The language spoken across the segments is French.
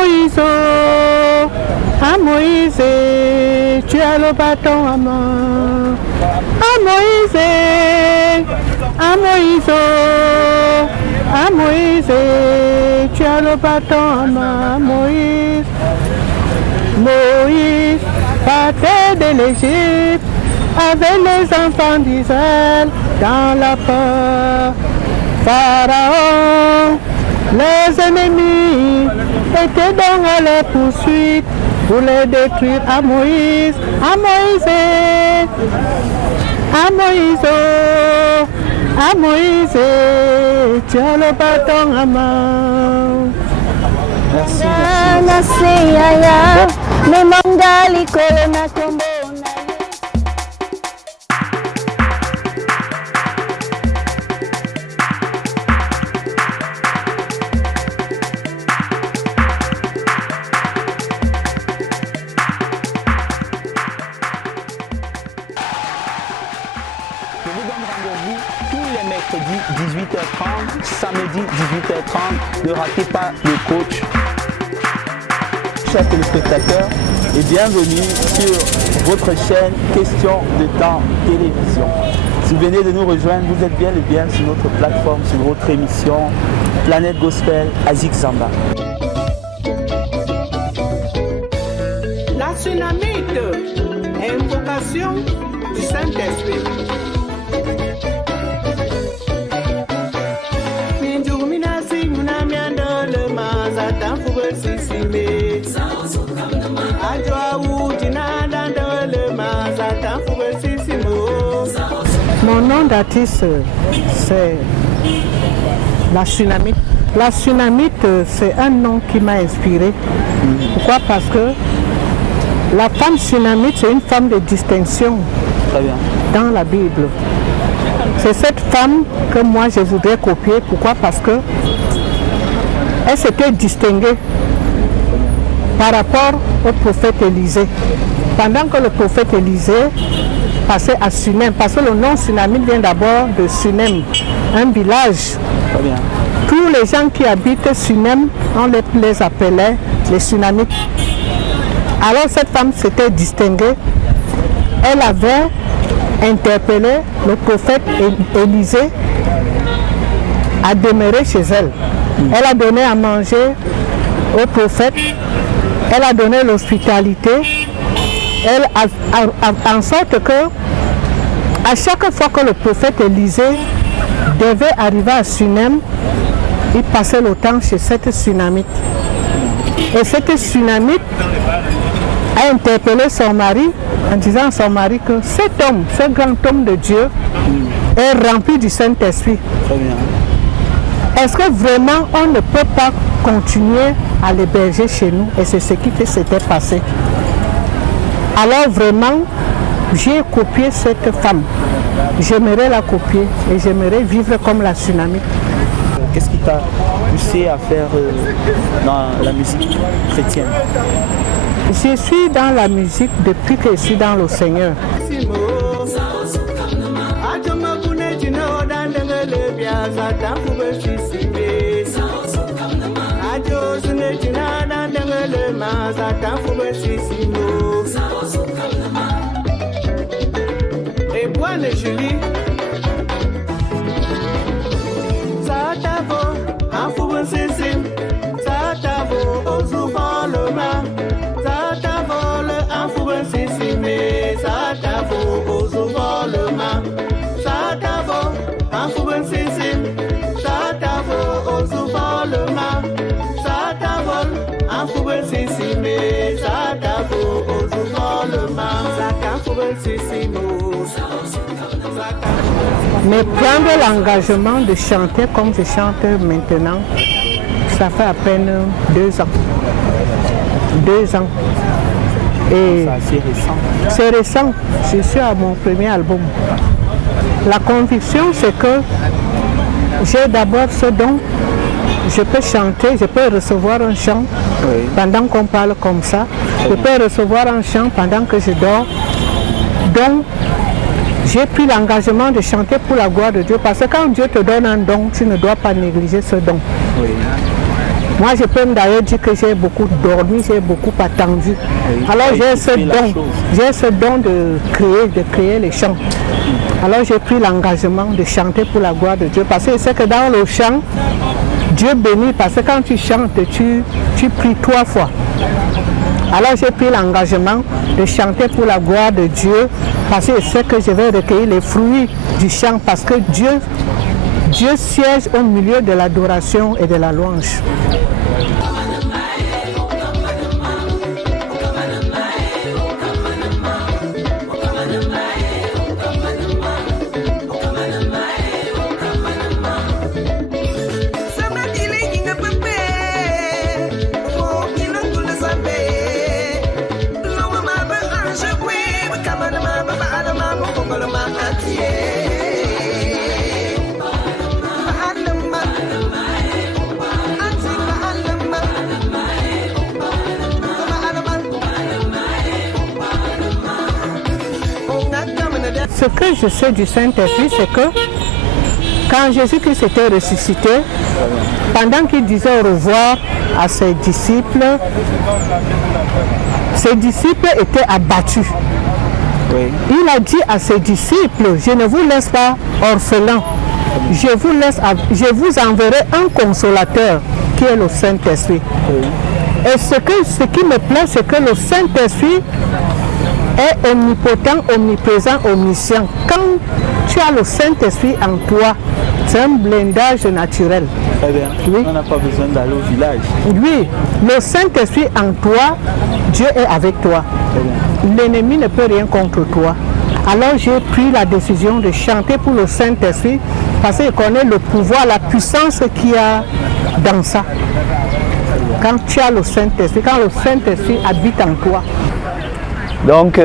Moïse, à Moïse, tu as le bâton à main. À Moïse, à Moïse, à Moïse, tu as le bâton à main. Moïse, Moïse, partait de l'Égypte avec les enfants d'Israël dans la peur. Pharaon, les ennemis étaient donc à leur poursuite pour les détruire. À Moïse, à Moïse, à Moïse, à Moïse, tu as le bâton à main. Merci. Je vous donne rendez-vous tous les mercredis 18h30, samedi 18h30. Ne ratez pas le coach. Chers téléspectateurs, et bienvenue sur votre chaîne Question de temps télévision. Si vous venez de nous rejoindre, vous êtes bien et bien sur notre plateforme, sur votre émission Planète Gospel Azik Zamba. La tsunamite, invocation du Saint-Esprit. Mon nom d'artiste, c'est la Tsunamite. La Tsunamite, c'est un nom qui m'a inspiré. Pourquoi? Parce que la femme Tsunamite, c'est une femme de distinction. Très bien. Dans la Bible. C'est cette femme que moi je voudrais copier. Pourquoi? Parce que elle s'était distinguée par rapport au prophète Élisée. Pendant que le prophète Élisée passait à Sunem, parce que le nom Tsunamite vient d'abord de Sunem, un village. Très bien. Tous les gens qui habitent Sunem, on les appelait les Tsunamites. Alors cette femme s'était distinguée. Elle avait interpellé le prophète Élisée à demeurer chez elle. Elle a donné à manger au prophète, elle a donné l'hospitalité, elle a en sorte que à chaque fois que le prophète Élisée devait arriver à Sunem, il passait le temps chez cette Tsunamite. Et cette Tsunamite a interpellé son mari en disant à son mari que cet homme, ce grand homme de Dieu, est rempli du Saint-Esprit. Très bien. Est-ce que vraiment on ne peut pas continuer à l'héberger chez nous? Et c'est ce qui s'était passé. Alors vraiment, j'ai copié cette femme. J'aimerais la copier et j'aimerais vivre comme la Tsunamite. Qu'est-ce qui t'a poussé à faire dans la musique chrétienne? Je suis dans la musique depuis que je suis dans le Seigneur. Et bonne Julie, ça t'avo, un fou sissim, ça t'avo, au souvent le main, ça t'avo, un fou sissim, ça t'avo, au souvent le main, ça t'avo, un fou sissim, ça t'avo, au souvent le main, ça t'avo, un fou sissim, ça t'avo, au souvent le main, ça t'avo, sissim. Mais prendre l'engagement de chanter comme je chante maintenant, ça fait à peine 2 ans. 2 ans. Et C'est assez récent. c'est récent. Je suis à mon premier album. La conviction, c'est que j'ai d'abord ce don. Je peux chanter, je peux recevoir un chant pendant qu'on parle comme ça. Je peux recevoir un chant pendant que je dors. Donc, j'ai pris l'engagement de chanter pour la gloire de Dieu parce que quand Dieu te donne un don, tu ne dois pas négliger ce don. Oui. Moi, je peux d'ailleurs dire que j'ai beaucoup dormi, j'ai beaucoup attendu. Alors, j'ai ce don de créer les chants. Alors, j'ai pris l'engagement de chanter pour la gloire de Dieu. Parce que je sais que dans le chant, Dieu bénit. Parce que quand tu chantes, tu pries 3 fois. Alors, j'ai pris l'engagement de chanter pour la gloire de Dieu. Parce que je sais que je vais recueillir les fruits du chant. Parce que Dieu siège au milieu de l'adoration et de la louange. Ce que je sais du Saint-Esprit, c'est que quand Jésus-Christ était ressuscité, pendant qu'il disait au revoir à ses disciples étaient abattus. Oui. Il a dit à ses disciples, je ne vous laisse pas orphelins, je vous enverrai un consolateur qui est le Saint-Esprit. Oui. Et ce qui me plaît, c'est que le Saint-Esprit est omnipotent, omniprésent, omniscient. Quand tu as le Saint-Esprit en toi, c'est un blindage naturel. Très bien. Oui. On n'a pas besoin d'aller au village. Oui, le Saint-Esprit en toi, Dieu est avec toi. L'ennemi ne peut rien contre toi. Alors j'ai pris la décision de chanter pour le Saint-Esprit parce que je connais le pouvoir, la puissance qu'il y a dans ça. Quand tu as le Saint-Esprit, quand le Saint-Esprit habite en toi. Donc,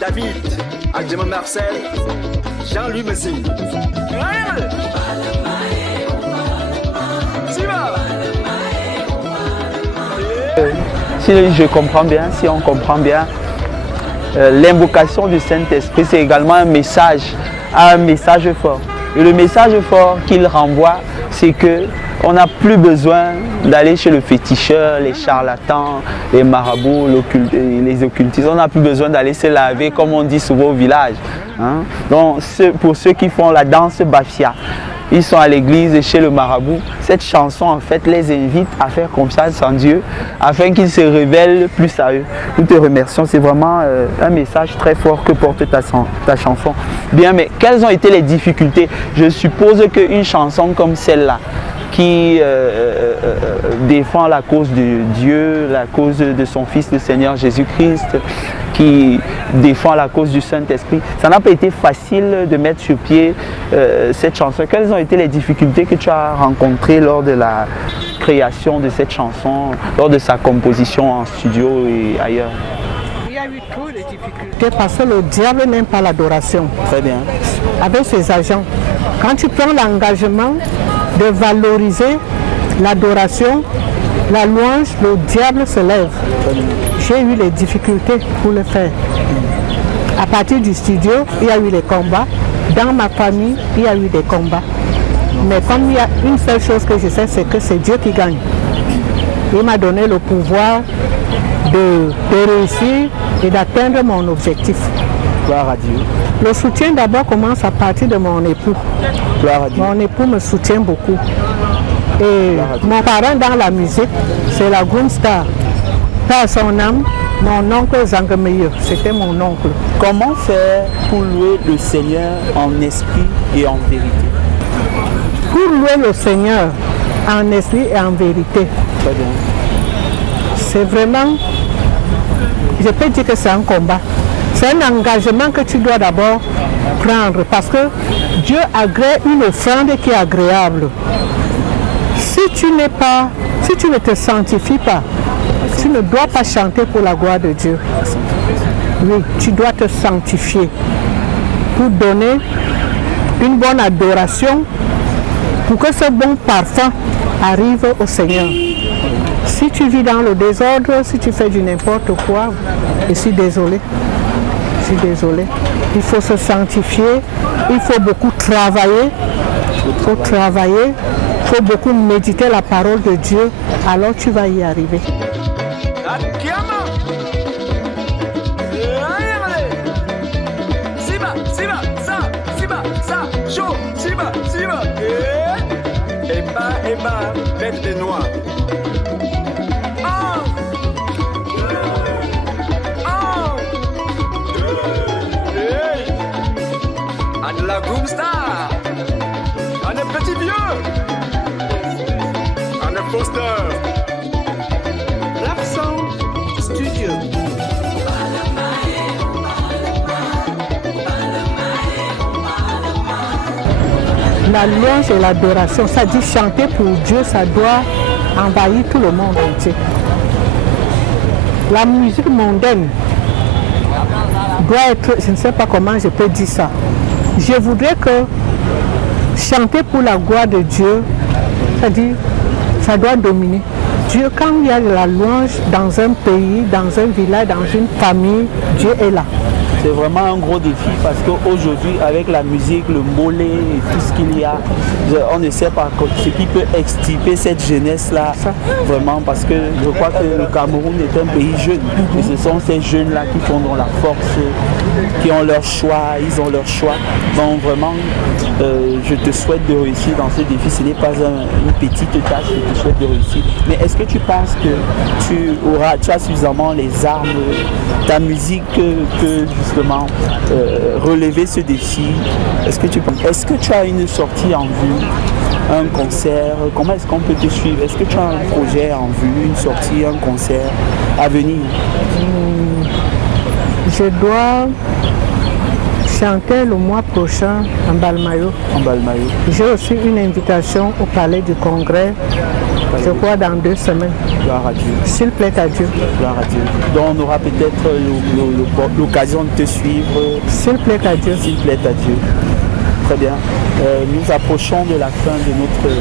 David, Adjema Marcel, Jean-Louis Messi. Si je comprends bien, si on comprend bien, l'invocation du Saint-Esprit, c'est également un message fort. Et le message fort qu'il renvoie, c'est que on n'a plus besoin d'aller chez le féticheur, les charlatans, les marabouts, les occultistes. On n'a plus besoin d'aller se laver comme on dit souvent au village. Hein? Donc pour ceux qui font la danse bafia, ils sont à l'église et chez le marabout. Cette chanson en fait les invite à faire confiance en Dieu afin qu'il se révèle plus à eux. Nous te remercions, c'est vraiment un message très fort que porte ta chanson. Bien, mais quelles ont été les difficultés? Je suppose qu'une chanson comme celle-là, qui défend la cause de Dieu, la cause de son Fils, le Seigneur Jésus-Christ, qui défend la cause du Saint-Esprit. Ça n'a pas été facile de mettre sur pied cette chanson. Quelles ont été les difficultés que tu as rencontrées lors de la création de cette chanson, lors de sa composition en studio et ailleurs? Il y a eu trop de difficultés parce que le diable n'aime pas l'adoration. Très bien. Avec ses agents, quand tu prends l'engagement de valoriser l'adoration, la louange, le diable se lève. J'ai eu les difficultés pour le faire. À partir du studio, il y a eu les combats. Dans ma famille, il y a eu des combats. Mais comme il y a une seule chose que je sais, c'est que c'est Dieu qui gagne. Il m'a donné le pouvoir de réussir et d'atteindre mon objectif. Gloire à Dieu. Le soutien d'abord commence à partir de mon époux. Gloire à Dieu. Mon époux me soutient beaucoup. Et mon parent dans la musique, c'est la Groom Star. Par son âme, mon oncle Zangameyo, c'était mon oncle. Comment faire pour louer le Seigneur en esprit et en vérité? Pour louer le Seigneur en esprit et en vérité, très bien. C'est vraiment, je peux dire que c'est un combat. C'est un engagement que tu dois d'abord prendre parce que Dieu agrée une offrande qui est agréable. Si tu ne te sanctifies pas, Tu ne dois pas chanter pour la gloire de Dieu. Oui, tu dois te sanctifier pour donner une bonne adoration, pour que ce bon parfum arrive au Seigneur. Si tu vis dans le désordre, si tu fais du n'importe quoi, je suis désolé. Je suis désolé. Il faut se sanctifier, il faut beaucoup travailler. Il faut travailler, il faut beaucoup méditer la parole de Dieu, alors tu vas y arriver. Bête des noirs. À de la Boomstar. À des petits vieux. À des posters. Rap Sound Studio. La louange et l'adoration, ça dit chanter pour Dieu, ça doit envahir tout le monde entier. La musique mondaine doit être, je ne sais pas comment je peux dire ça. Je voudrais que chanter pour la gloire de Dieu, ça dit, ça doit dominer. Dieu, quand il y a de la louange dans un pays, dans un village, dans une famille, Dieu est là. C'est vraiment un gros défi parce qu'aujourd'hui, avec la musique, le mollet et tout ce qu'il y a, on ne sait pas ce qui peut extirper cette jeunesse-là. Vraiment, parce que je crois que le Cameroun est un pays jeune. Et ce sont ces jeunes-là qui font la force, qui ont leur choix, ils ont leur choix. Donc vraiment, je te souhaite de réussir dans ce défi. Ce n'est pas une petite tâche, je te souhaite de réussir. Mais est-ce que tu penses que tu as suffisamment les armes, ta musique, que justement relever ce défi? Est-ce que tu as une sortie en vue, un concert? Comment est-ce qu'on peut te suivre? Est-ce que tu as un projet en vue, une sortie, un concert à venir? Je dois chanter le mois prochain en Balmayo. J'ai reçu une invitation au Palais du Congrès, je crois dans 2 semaines. Gloire à Dieu. S'il plaît à Dieu. Gloire à Dieu. Donc on aura peut-être l'occasion de te suivre. S'il plaît à Dieu. S'il plaît à Dieu. Très bien. Nous approchons de la fin de notre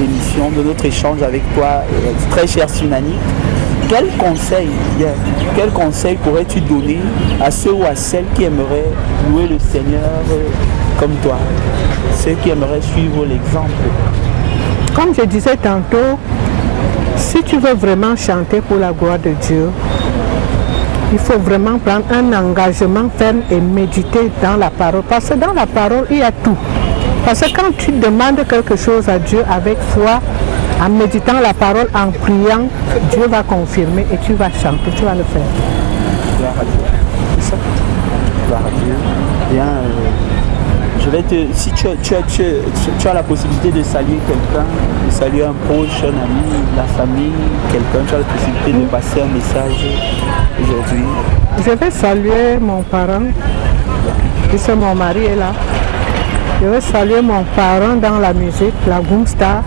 émission, de notre échange avec toi, très cher Sunani. Quel conseil pourrais-tu donner à ceux ou à celles qui aimeraient louer le Seigneur comme toi, ceux qui aimeraient suivre l'exemple? Comme je disais tantôt, si tu veux vraiment chanter pour la gloire de Dieu, il faut vraiment prendre un engagement ferme et méditer dans la parole. Parce que dans la parole, il y a tout. Parce que quand tu demandes quelque chose à Dieu avec foi, en méditant la parole, en priant, Dieu va confirmer et tu vas chanter, tu vas le faire. Gloire à Dieu. C'est ça. Gloire à Dieu. Bien, je vais si tu as la possibilité de saluer quelqu'un, de saluer un proche, un ami, la famille, quelqu'un, tu as la possibilité de passer un message aujourd'hui. Je vais saluer mon parent, puisque mon mari est là. Je vais saluer mon parent dans la musique, la Boomstar.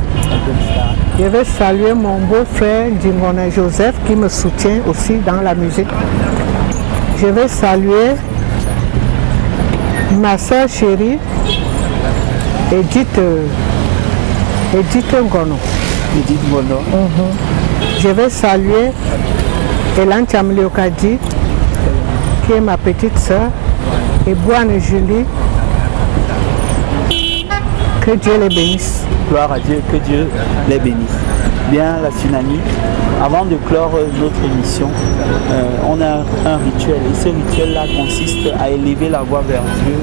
Je vais saluer mon beau-frère Dingone Joseph qui me soutient aussi dans la musique. Je vais saluer ma soeur chérie, Edith Ngono. Edith Ngono. Je vais saluer Elan Chamliokadi, qui est ma petite soeur, et Boane Julie. Que Dieu les bénisse. Gloire à Dieu, que Dieu les bénisse. Bien, la Tsunami, avant de clore notre émission, on a un rituel. Et ce rituel-là consiste à élever la voix vers Dieu,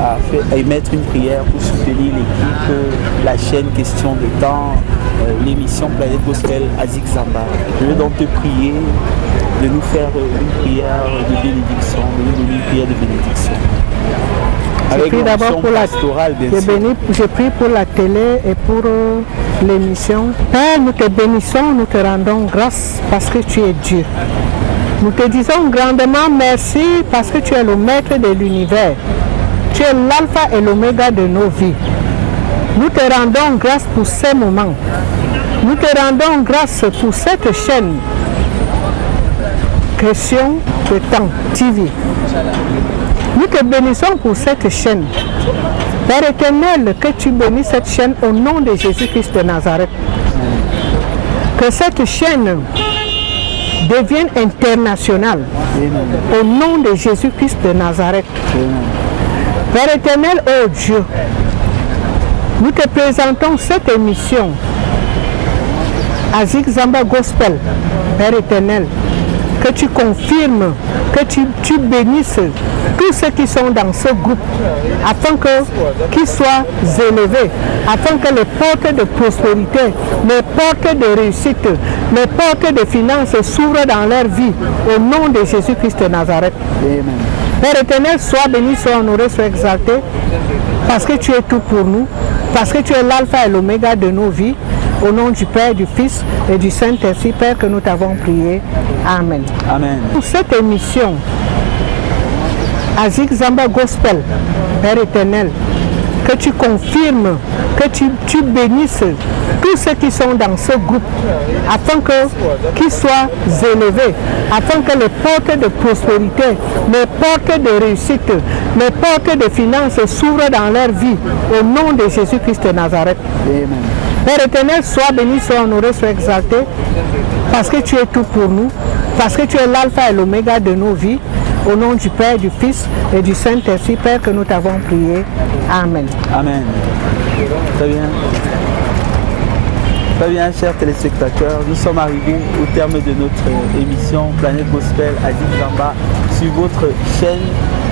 à émettre une prière pour soutenir l'équipe, la chaîne Question de Temps, l'émission Planète Gospel Azik Zamba. Je veux donc te prier de nous faire une prière de bénédiction, de nous donner une prière de bénédiction. Je prie d'abord pour pastorale, bien sûr. Je prie pour la télé et pour l'émission. Père, nous te bénissons, nous te rendons grâce parce que tu es Dieu. Nous te disons grandement merci parce que tu es le maître de l'univers. Tu es l'alpha et l'oméga de nos vies. Nous te rendons grâce pour ces moments. Nous te rendons grâce pour cette chaîne Question de temps TV. Nous te bénissons pour cette chaîne. Père éternel, que tu bénisses cette chaîne au nom de Jésus-Christ de Nazareth. Que cette chaîne devienne internationale au nom de Jésus-Christ de Nazareth. Père éternel, oh Dieu, nous te présentons cette émission à Zigzamba Gospel, Père éternel, que tu confirmes, que tu bénisses tous ceux qui sont dans ce groupe, afin qu'ils soient élevés, afin que les portes de prospérité, les portes de réussite, les portes de finances s'ouvrent dans leur vie, au nom de Jésus-Christ de Nazareth. Amen. Père éternel, sois béni, sois honoré, sois exalté, parce que tu es tout pour nous, parce que tu es l'alpha et l'oméga de nos vies. Au nom du Père, du Fils et du Saint-Esprit, Père, que nous t'avons prié. Amen. Amen. Pour cette émission, à Zigzamba Gospel, Père éternel, que tu confirmes, que tu bénisses tous ceux qui sont dans ce groupe, afin qu'ils soient élevés, afin que les portes de prospérité, les portes de réussite, les portes de finances s'ouvrent dans leur vie, au nom de Jésus-Christ de Nazareth. Amen. Père éternel, sois béni, sois honoré, sois exalté, parce que tu es tout pour nous, parce que tu es l'alpha et l'oméga de nos vies, au nom du Père, du Fils et du Saint-Esprit, Père, que nous t'avons prié. Amen. Amen. Très bien. Très bien, chers téléspectateurs, nous sommes arrivés au terme de notre émission Planète Gospel à Zigzamba sur votre chaîne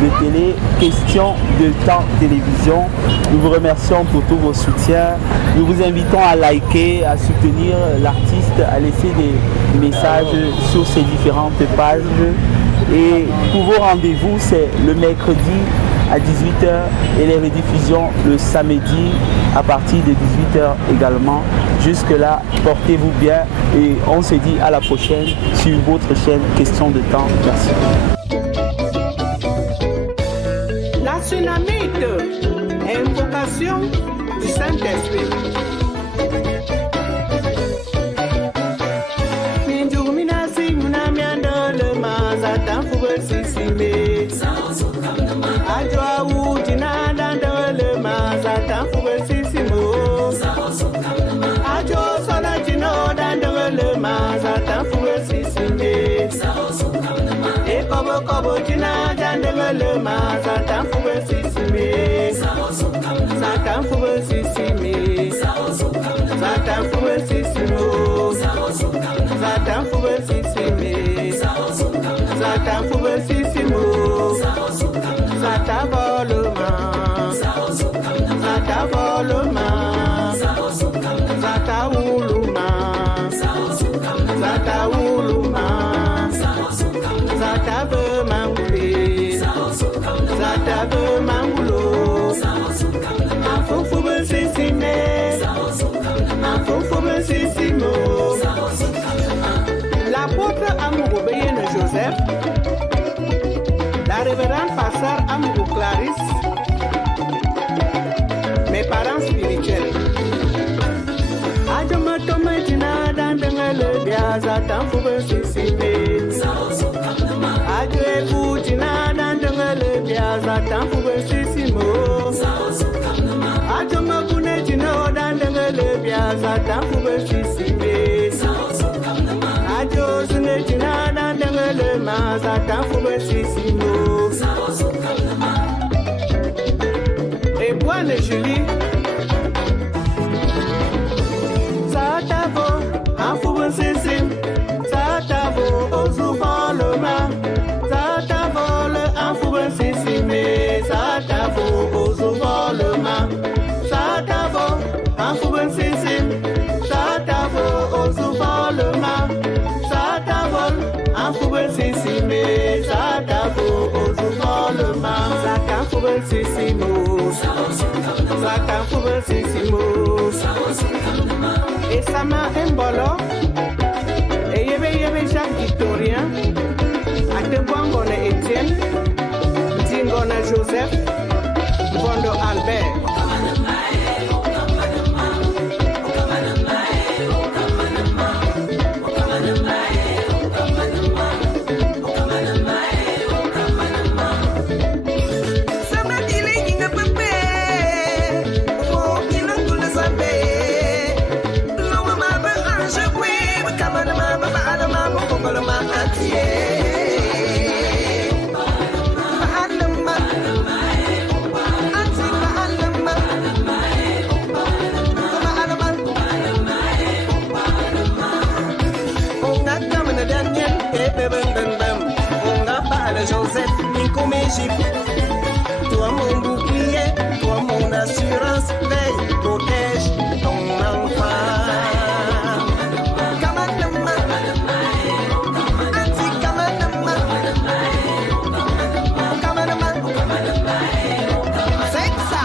de télé Question de Temps Télévision. Nous vous remercions pour tous vos soutiens. Nous vous invitons à liker, à soutenir l'artiste, à laisser des messages sur ses différentes pages. Et pour vos rendez-vous, c'est le mercredi à 18h et les rediffusions le samedi à partir de 18h également. Jusque-là, portez-vous bien et on se dit à la prochaine sur votre chaîne Question de Temps. Merci. La tsunamite, invocation du Saint-Esprit. Kobo tina jandenge le ma satan fuwe sisime satan fuwe sisime satan fuwe sisimo satan fuwe sisime satan fuwe sisimo satan voluma satan voluma satan uluma satan uluma Zata veut m'enrouler, Zata veut m'enrouler, Afo faut me sisime, Afo faut me sisimo. L'apôtre Amourou Béyene Joseph, la révérende pasteur Amourou Clarisse, mes parents spirituels. Adama Tomatina Dandengele Biaza Tanfoube Sisime. Adwe Foutina Dandengele Biaza Tanfoube Sisimo. Adama Kunetina Dandengele Biaza Tanfoube Sisime. Adjo Sunetina Dandengele Maza Tanfoube Sisimo. Et Boine Julie. Satavo, Afoube Sisim, Satavo, Ozuva Loma, Satavo, le Afoube Sisime, Satavo, Ozuva Loma, Satavo, Afoube Sisim, Satavo, Ozuva Loma, Satavo, Afoube Sisime, Satavo, Ozuva Loma, Satafoube Sisimo, Satafoube Sisimo. Et Sama Mbolo, et Yebe Jacques Victorien, Atebwangone Etienne, Dingona Joseph, Bondo Albert. Joseph, comme Égypte. Toi mon bouclier, toi mon assurance, veille, protège ton enfant. Kamanama, anti kamanama, kamanama, c'est ça.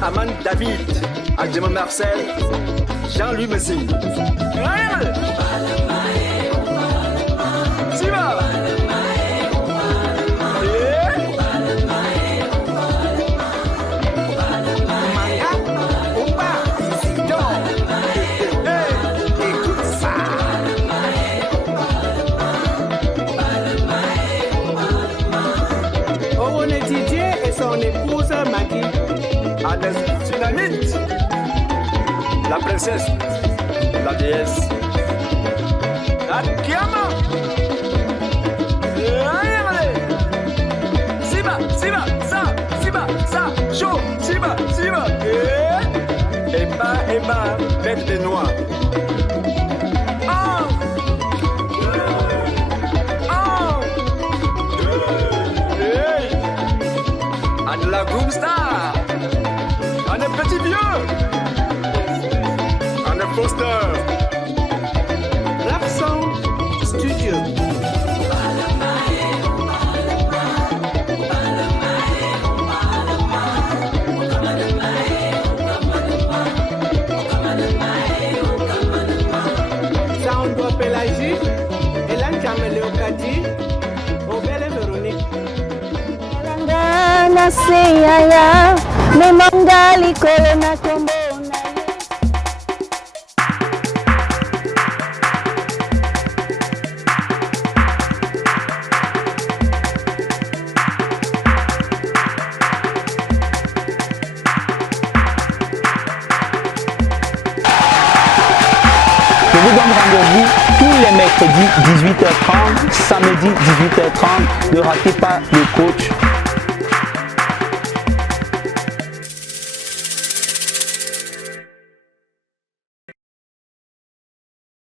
Aman David, Adjema Marcel, Jean-Louis Messi. Siva. Écoute ça. Owen Didier et son épouse Maggie. Agnès Tsunamite, la princesse, la déesse, la Kiama. Siba, Siba, ça, chaud, Siba. Eba, bête des noirs. Anne la Boomstar. Un petit vieux, un imposteur. Rapson Studio. Sound Pélagie, Elan Jameléocadi, Obel et Véronique. Nasiyaya, memangali kolona kombona. Je vous donne rendez-vous tous les mercredis 18h30, samedi 18h30. Ne ratez pas le coach.